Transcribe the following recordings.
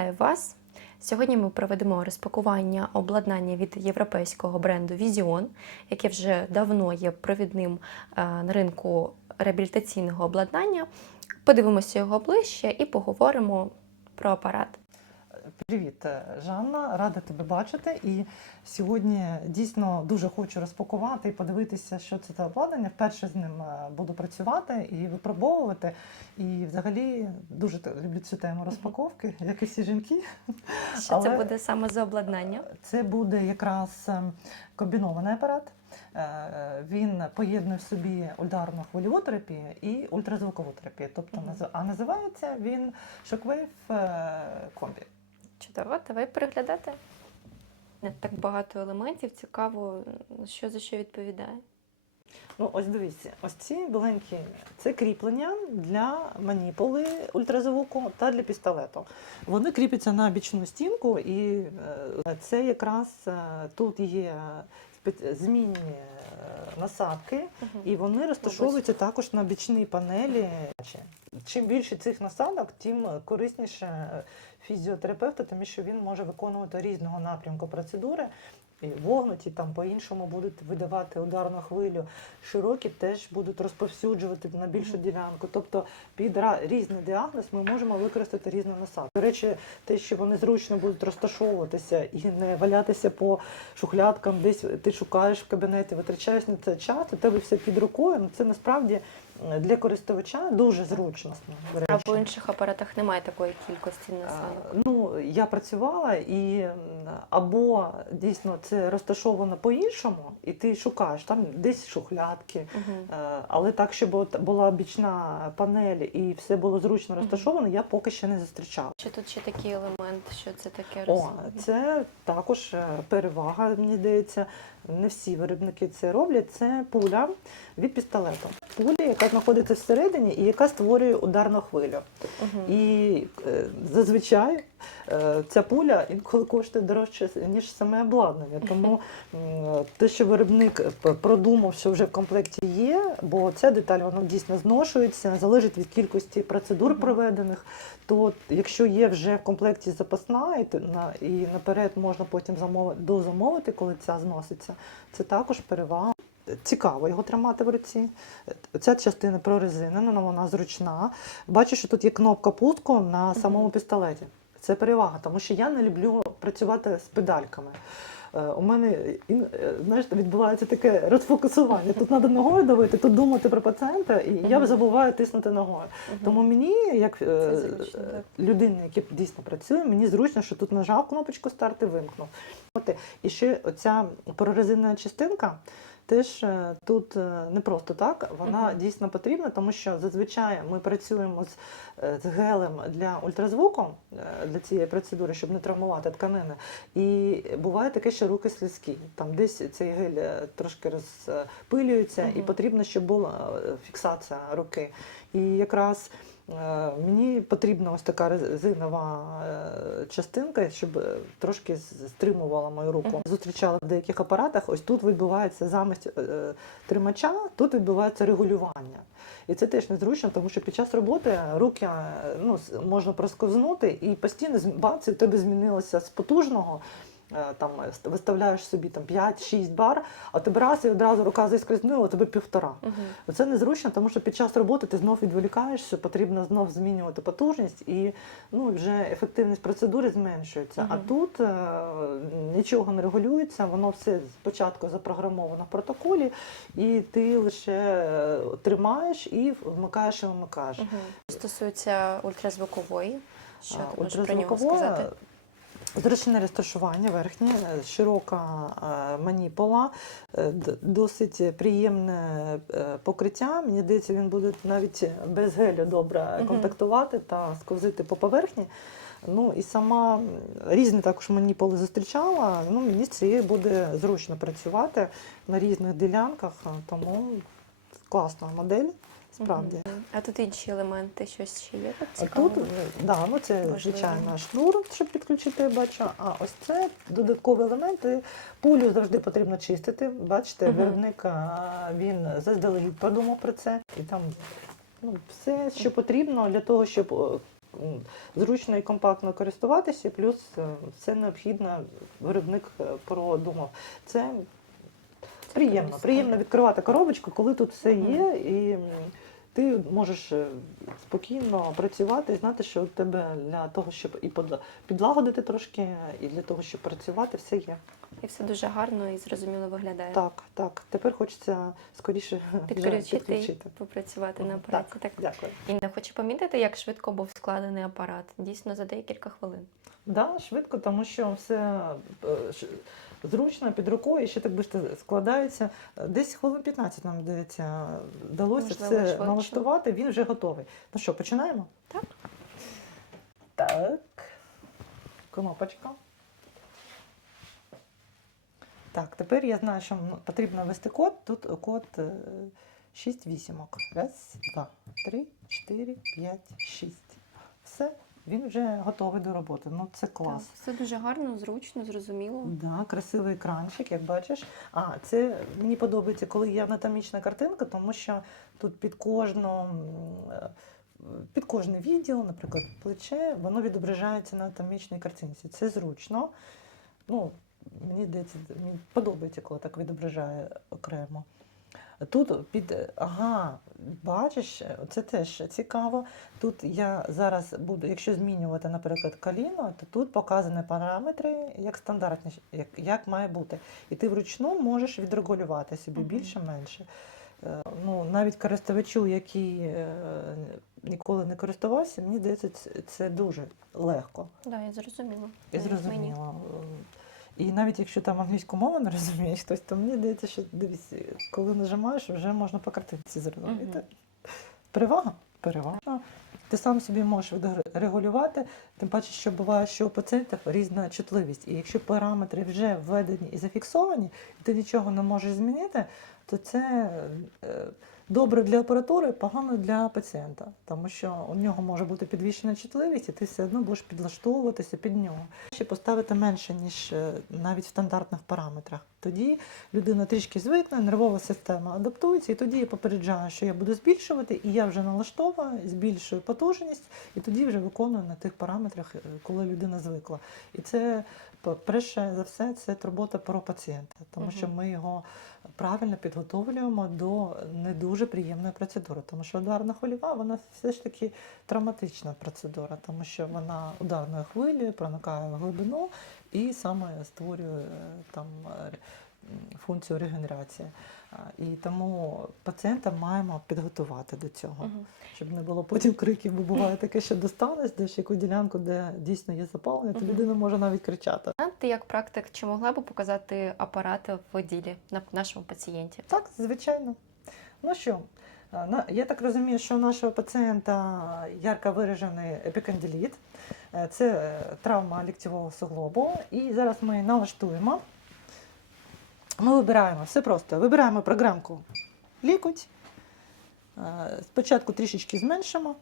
Вітаю вас! Сьогодні ми проведемо розпакування обладнання від європейського бренду Vision, яке вже давно є провідним е, на ринку реабілітаційного обладнання. Подивимося його ближче і поговоримо про апарат. Привіт, е, Жанна, рада тебе бачити. І сьогодні дійсно дуже хочу розпакувати і подивитися, що це за обладнання. Вперше з ним е, буду працювати і випробовувати. І взагалі дуже люблю цю тему розпаковки, як і всі жінки. Що це буде саме за обладнання? Це буде якраз е, комбінований апарат. Він поєднує в собі ударну хвильову терапію і ультразвукову терапію. Тобто, Мгм. наз- а називається він Shockwave Combi. Чудово, давай переглядати. Не так багато елементів, цікаво, що за що відповідає. Ну, ось дивіться, ось ці біленькі це кріплення для маніпули ультразвуку та для пістолету. Вони кріпляться на бічну стінку, і е, це якраз е, тут є змінні е, насадки, і вони розташовуються також на бічній панелі. Чим більше цих насадок, тим корисніше фізіотерапевту, тому що він може виконувати різного напрямку процедури. Вогнуті там по-іншому будуть видавати ударну хвилю, широкі теж будуть розповсюджувати на більшу ділянку. Тобто під різний діагноз ми можемо використати різну насадку. До речі, те, що вони зручно будуть розташовуватися і не валятися по шухлядкам, десь ти шукаєш в кабінеті, витрачаєш на це час, у тебе все під рукою. Ну, Це насправді для користувача дуже зручно. А по інших апаратах немає такої кількості насадок. Ну, я працювала і або дійсно це розташовано по-іншому, і ти шукаєш там десь шухлядки, е, але так, щоб була бічна панель і все було зручно розташовано, я поки ще не зустрічала. Чи тут ще такий елемент, що це таке О, це також е, перевага, мені здається. Не всі виробники це роблять. Це пуля від пістолету. Пуля, яка знаходиться всередині і яка створює ударну хвилю. Мгм. І е, зазвичай е, ця пуля інколи коштує дорожче, ніж саме обладнання. Тому м, те, що виробник продумав, що вже в комплекті є, бо ця деталь вона дійсно зношується, залежить від кількості процедур проведених. То якщо є вже в комплекті запасна, і, на, і наперед можна потім замовити, дозамовити, коли ця зноситься, це також перевага. Цікаво його тримати в руці. Ця частина прорезинена, вона зручна. Бачу, що тут є кнопка пуску на самому пістолеті. Це перевага, тому що я не люблю працювати з педальками. Е, У мене е, знаєш, відбувається таке розфокусування. Тут треба ногою давити, тут думати про пацієнта, і я забуваю тиснути ногою. Тому мені, як е, зручно, яка дійсно працює, мені зручно, що тут нажав кнопочку старт і вимкнув. І ще оця прорезинена частинка. Теж тут е, не просто так, вона Мгм. дійсно потрібна, тому що зазвичай ми працюємо з, е, з гелем для ультразвуку е, для цієї процедури, щоб не травмувати тканини. І буває таке, що руки слизькі. Там десь цей гель трошки розпилюється, і потрібно, щоб була фіксація руки. І якраз мені потрібна ось така резинова е, частинка, щоб е, трошки стримувала мою руку. Зустрічала в деяких апаратах, ось тут відбувається замість е, тримача, тут відбувається регулювання. І це теж незручно, тому що під час роботи руки е, ну, можна просковзнути і постійно бац, і в тебе змінилося з потужного. Е, Там е, виставляєш собі там 5-6 бар, а тебе раз і одразу рука заскрізнула, а тебе півтора. Мгм. Це незручно, тому що під час роботи ти знов відволікаєшся, потрібно знов змінювати потужність і ну, вже ефективність процедури зменшується. А тут е, нічого не регулюється, воно все спочатку запрограмовано в протоколі, і ти лише е, тримаєш і вмикаєш і вимикаєш. Мгм. Стосується ультразвукової, що А, ти можеш про нього сказати? Зручне розташування верхнє, е, широка е, маніпула, е, досить приємне покриття. Мені здається, він буде навіть без гелю добре контактувати та сковзити по поверхні. Ну і сама різні також маніпули зустрічала. Ну, мені з цією буде зручно працювати на різних ділянках, тому класна модель, справді. А тут інші елементи, щось ще є А тут, да, ну це Важливо. звичайно шнур, щоб підключити, я бачу. А ось це додаткові елементи. Пулю завжди потрібно чистити. Бачите, Мгм. виробник він заздалегідь подумав про це. І там ну, все, що потрібно для того, щоб зручно і компактно користуватися, плюс е, все необхідне виробник е, продумав. Це приємно. Приємно відкривати коробочку, коли тут все є, і ти можеш е, спокійно працювати і знати, що у тебе для того, щоб і підлагодити трошки, і для того, щоб працювати, все є. І все дуже гарно і зрозуміло виглядає. Так, так. Тепер хочеться скоріше Підключити, підключити. і попрацювати на апараті. Так. Дякую. І не хочу помітити, як швидко був складений апарат. Дійсно, за декілька хвилин. Да, швидко, тому що все е, зручно під рукою, ще так швидко складається. Десь хвилин 15 нам здається, вдалося Можливо, все швидше. налаштувати. Він вже готовий. Ну що, починаємо? Так. Так. Кнопочка. Так, тепер я знаю, що потрібно ввести код. Тут код 6 вісімок. Раз, два, три, чотири, п'ять, шість. Все, він вже готовий до роботи. Ну це клас. Так, все дуже гарно, зручно, зрозуміло. Да, красивий екранчик, як бачиш. А, це мені подобається, коли є анатомічна картинка, тому що тут під кожну, е, під кожне відео, наприклад, плече, воно відображається на анатомічній картинці. Це зручно. Ну, мені здається, мені подобається, коли так відображає окремо. Тут під ага, бачиш, це теж цікаво. Тут я зараз буду, якщо змінювати, наприклад, коліно, то тут показані параметри як стандартні, як, як має бути. І ти вручну можеш відрегулювати собі більше менше. Е, Ну, навіть користувачу, який е, ніколи не користувався, мені здається, це, дуже легко Да, я зрозуміла. мені. зрозуміло. І навіть якщо там англійську мову не розуміє хтось, то мені здається, що дивись, коли нажимаєш, вже можна по картинці зрозуміти. Мгм. Перевага? Перевага. Ти сам собі можеш регулювати, тим паче, що буває, що у пацієнтів різна чутливість. І якщо параметри вже введені і зафіксовані, і ти нічого не можеш змінити, то це е, добре для апаратури, погано для пацієнта, тому що у нього може бути підвищена чутливість, і ти все одно будеш підлаштовуватися під нього. Ще поставити менше, ніж е, навіть в стандартних параметрах. Тоді людина трішки звикне, нервова система адаптується, і тоді я попереджаю, що я буду збільшувати, і я вже налаштовую, збільшую потужність, і тоді вже виконую на тих параметрах, е, коли людина звикла. І це перше за все, це турбота про пацієнта, тому що ми його правильно підготовлюємо до не дуже приємної процедури, тому що ударна хвильова вона все ж таки травматична процедура, тому що вона ударною хвилею проникає в глибину і саме створює е, там е, функцію регенерації. І тому пацієнта маємо підготувати до цього, Мгм. щоб не було потім криків, бо буває таке, що достанеш десь яку ділянку, де дійсно є запалення, то Мгм. людина може навіть кричати. А Ти як практик, чи могла би показати апарати в ділі на нашому пацієнті? Так, звичайно. Ну що, на- я так розумію, що у нашого пацієнта ярко виражений епікандиліт. Е, Це е, травма ліктьового суглобу. І зараз ми налаштуємо. Ми вибираємо все просто. Вибираємо програмку лікуть. Е, Спочатку трішечки зменшимо,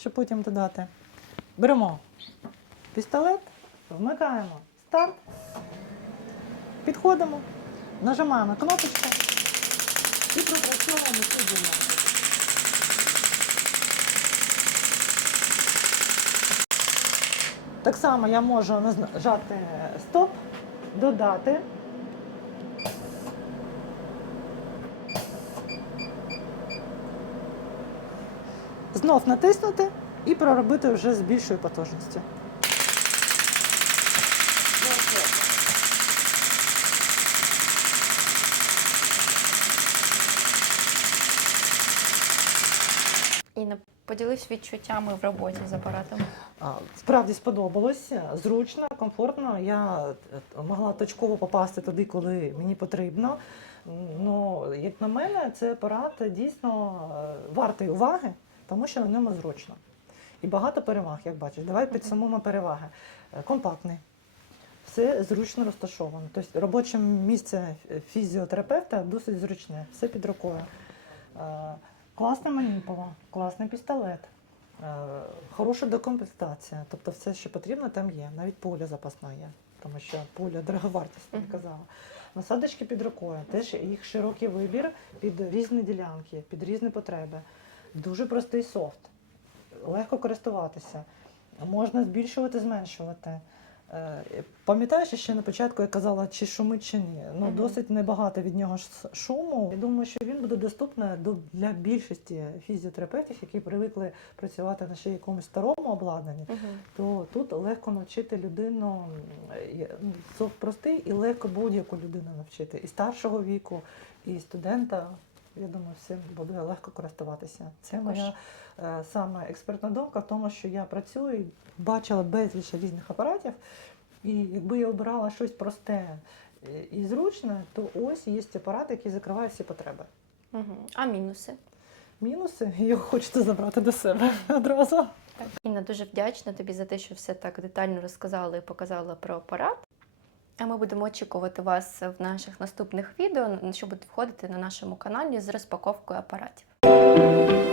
щоб потім додати. Беремо пістолет, вмикаємо старт, підходимо, нажимаємо кнопочку і пропрацьовуємо цю ділянку. Так само я можу нажати стоп, додати. Знов натиснути і проробити вже з більшою потужністю. Інна, поділись відчуттями в роботі з апаратом. Справді сподобалось, зручно, комфортно. Я е, могла точково попасти туди, коли мені потрібно. Ну, як на мене, цей апарат дійсно е, вартий уваги, тому що на ньому зручно. І багато переваг, як бачиш. Давай підсумуємо переваги. Е, Компактний. Все зручно розташовано. Тобто робоче місце фізіотерапевта досить зручне, все під рукою. Класна маніпула, класний пістолет. Е, Хороша декомпенсація, тобто все, що потрібно, там є. Навіть поля запасна є, тому що поля дороговартісна, я казала. Насадочки під рукою, теж їх широкий вибір під різні ділянки, під різні потреби. Дуже простий софт. легко користуватися, можна збільшувати, зменшувати. Е, Пам'ятаєш, ще на початку я казала, чи шумить, чи ні. Ну, Мгм. досить небагато від нього шуму. Я думаю, що він буде доступний до, для більшості фізіотерапевтів, які привикли працювати на ще якомусь старому обладнанні то тут легко навчити людину. м, ну, Це простий і легко будь-яку людину навчити. І старшого віку, і студента. Я думаю, всім буде легко користуватися. Це Також. моя е, саме експертна думка в тому, що я працюю і бачила безліч різних апаратів. І якби я обирала щось просте е, і зручне, то ось є апарат, який закриває всі потреби. Мгм. А мінуси? Мінуси його хочете забрати до себе одразу. Так. Інна, дуже вдячна тобі за те, що все так детально розказала і показала про апарат. А ми будемо очікувати вас в наших наступних відео, що будуть входити на нашому каналі з розпаковкою апаратів.